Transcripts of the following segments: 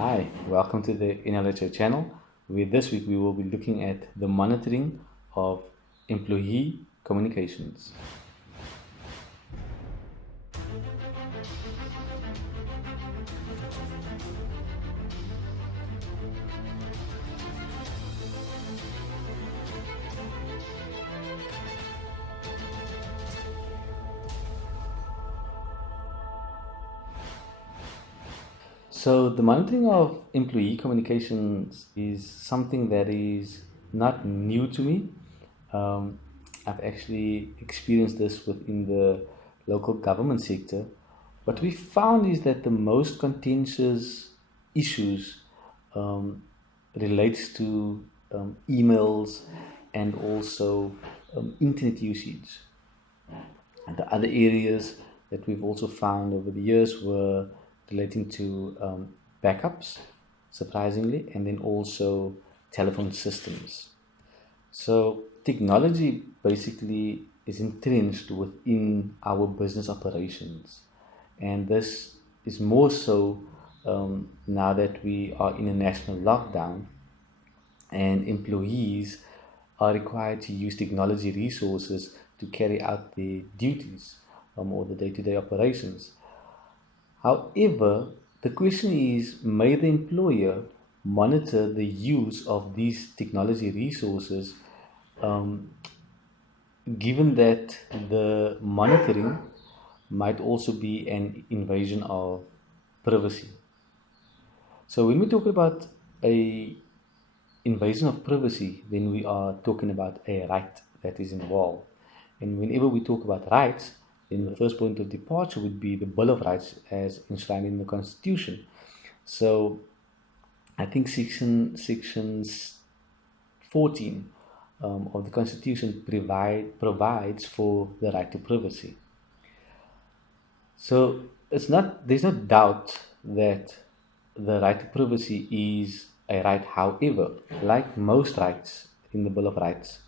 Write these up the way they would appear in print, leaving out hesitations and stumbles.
Hi, welcome to the NLHA channel. With this week, we will be looking at the monitoring of employee communications. So, the monitoring of employee communications is something that is not new to me. Um, I've actually experienced this within the local government sector. What we found is that the most contentious issues um, relates to emails and also internet usage. And the other areas that we've also found over the years were relating to backups, surprisingly, and then also telephone systems. So technology basically is entrenched within our business operations, and this is more so now that we are in a national lockdown and employees are required to use technology resources to carry out their duties or the day-to-day operations. However, the question is, may the employer monitor the use of these technology resources, um, given that the monitoring might also be an invasion of privacy? So when we talk about a invasion of privacy, then we are talking about a right that is involved. And whenever we talk about rights, then the first point of departure would be the Bill of Rights as enshrined in the Constitution. So I think section 14 of the Constitution provides for the right to privacy. So there's no doubt that the right to privacy is a right. However, like most rights in the Bill of Rights,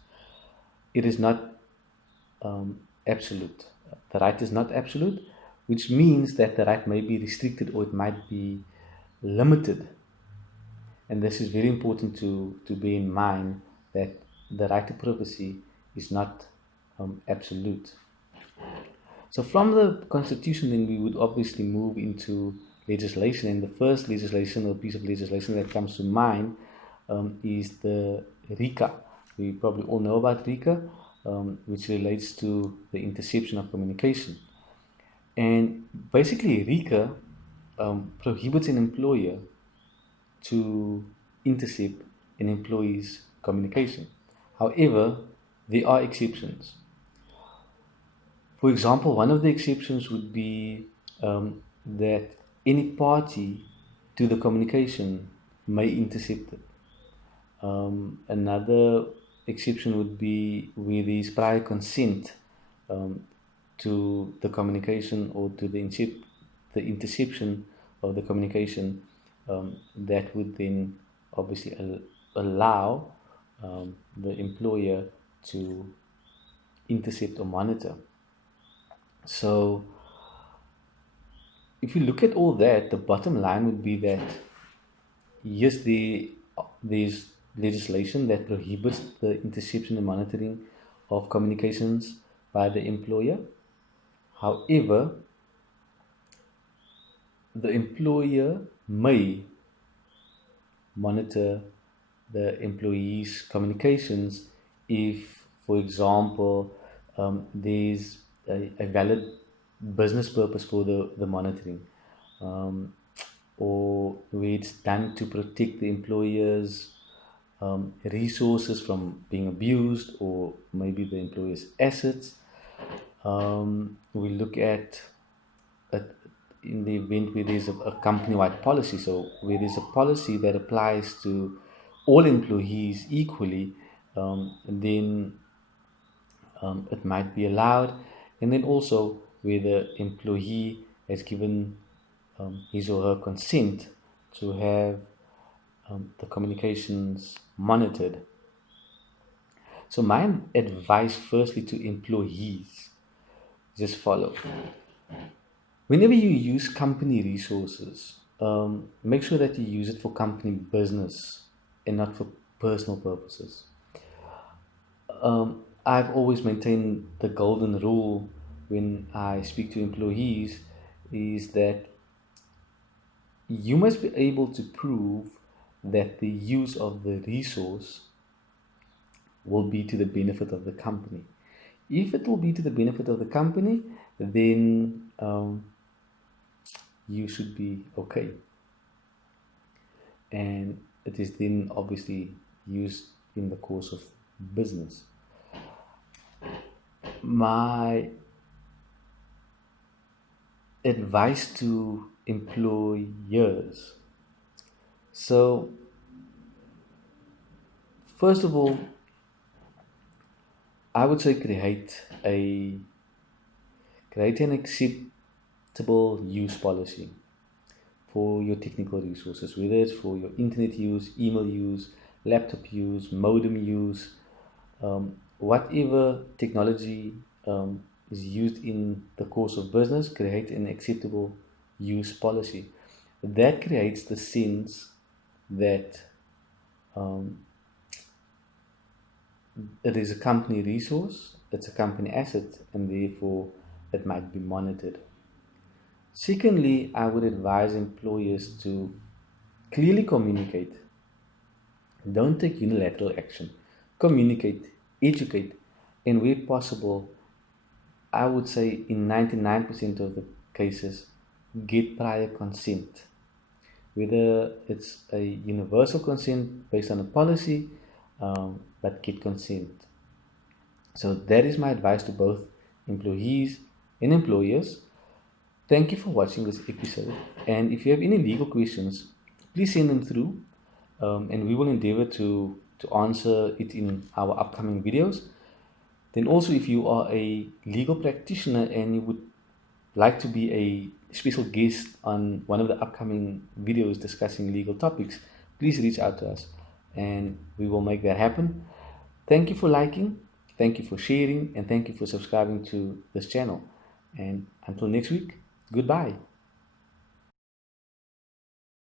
it is not absolute. The right is not absolute, which means that the right may be restricted or it might be limited. And this is very important to bear in mind, that the right to privacy is not absolute. So from the Constitution, then we would obviously move into legislation, and the first legislation or piece of legislation that comes to mind is the RICA. We probably all know about RICA, which relates to the interception of communication. And basically, RICA prohibits an employer to intercept an employee's communication. However, there are exceptions. For example, one of the exceptions would be that any party to the communication may intercept it. Another exception would be where there is prior consent to the communication or to the interception of the communication, that would then obviously allow the employer to intercept or monitor. So, if you look at all that, the bottom line would be that yes, there's legislation that prohibits the interception and monitoring of communications by the employer. However, the employer may monitor the employees' communications if, for example, there's a valid business purpose for the monitoring, um, or where it's done to protect the employer's resources from being abused, or maybe the employer's assets. We look at in the event where there's a company-wide policy, so where there's a policy that applies to all employees equally, then it might be allowed. And then also where the employee has given his or her consent to have the communications monitored. So my advice firstly to employees is just follow. Whenever you use company resources, make sure that you use it for company business and not for personal purposes. I've always maintained the golden rule when I speak to employees is that you must be able to prove that the use of the resource will be to the benefit of the company. If it will be to the benefit of the company, then you should be okay. And it is then obviously used in the course of business. My advice to employers. So, first of all, I would say create an acceptable use policy for your technical resources, whether it's for your internet use, email use, laptop use, modem use, whatever technology is used in the course of business, create an acceptable use policy. That creates the sense that it is a company resource, it's a company asset, and therefore it might be monitored. Secondly, I would advise employers to clearly communicate. Don't take unilateral action. Communicate, educate, and where possible, I would say in 99% of the cases, get prior consent. Whether it's a universal consent based on a policy, but get consent. So that is my advice to both employees and employers. Thank you for watching this episode. And if you have any legal questions, please send them through, and we will endeavor to answer it in our upcoming videos. Then also, if you are a legal practitioner and you would like to be a special guest on one of the upcoming videos discussing legal topics, please reach out to us and we will make that happen. Thank you for liking, thank you for sharing, and thank you for subscribing to this channel. And until next week, goodbye.